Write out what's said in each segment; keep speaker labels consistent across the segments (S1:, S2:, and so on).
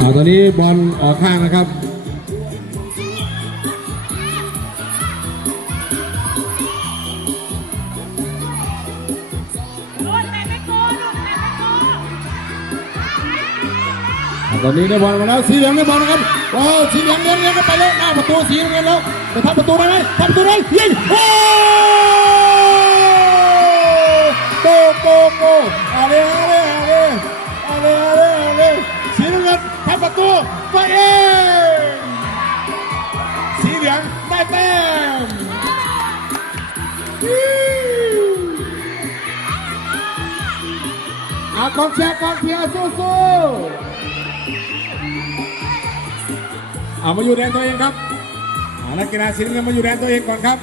S1: อาตอนนี้บอลออกข้างนะครับตอนนี้ได้บอลมาแล้วสีเหลืองได้บอลนะครับโอ้สีเหลืองเลี้ยงเลี้ไปแล้วหน้าประตูสีเหลืองแล้วไปทำประตูได้ไหมทำประตูได้ยิงโอ้ สีเหลืองได้แต้มอากองเชียร์กองเชียร์สู้ๆเอามาอยู่แดนตัวเองครับอานักกีฬาสีน้ำเงินมาอยู่แดนตัวเองก่อนครับ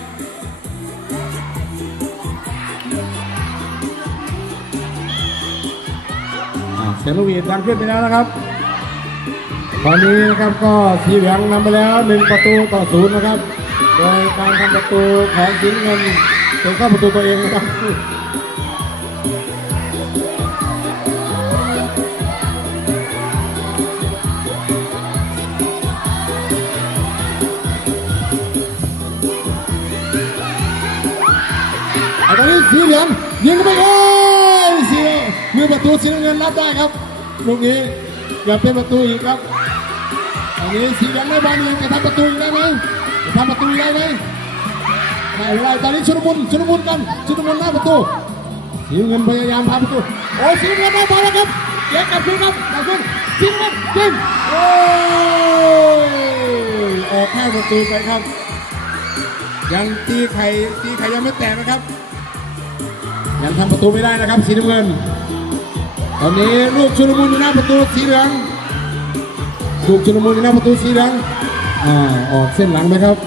S1: เซลูวีดดังขึ้นไปแล้วนะครับ ตอนนี้นะครับก็สีเหลืองนำไปแล้วหนึ่งประตูต่อศูนย์นะครับ โดยการทำประตูของสีน้ำเงินเป็นเข้าประตูตัวเองนะครับเอาตอนนี้สีเหลืองยิงไปโอ้ยสีมือประตูสีน้ำเงินรับได้ครับลูกนี้ อย่าเป็นประตูอีกครับอันนี้สีเหลืองได้บอลยังจะทำประตูอีกได้ไหมจะทำประตูได้ไหมไม่เป็นไรตอนนี้ชุนมุนชุนมุนกันชุนมุนหน้าประตูสีเงินพยายามพาประตูโอ้สีเงินได้บอลแล้วครับเก็บกับคืนครับกับคืนสีเงินยิงโอ้ยออกแค่ประตูไปครับ ยังตีไข่ตีไข่ยังไม่แตกนะครับยังทำประตูไม่ได้นะครับสีน้ำเงิน ตอนนี้ลูกชุลมุนอยู่หน้าประตูสีเหลืองลูกชุลมุนอยู่หน้าประตูสีเหลืองอ่าออกเส้นหลังไหมครับ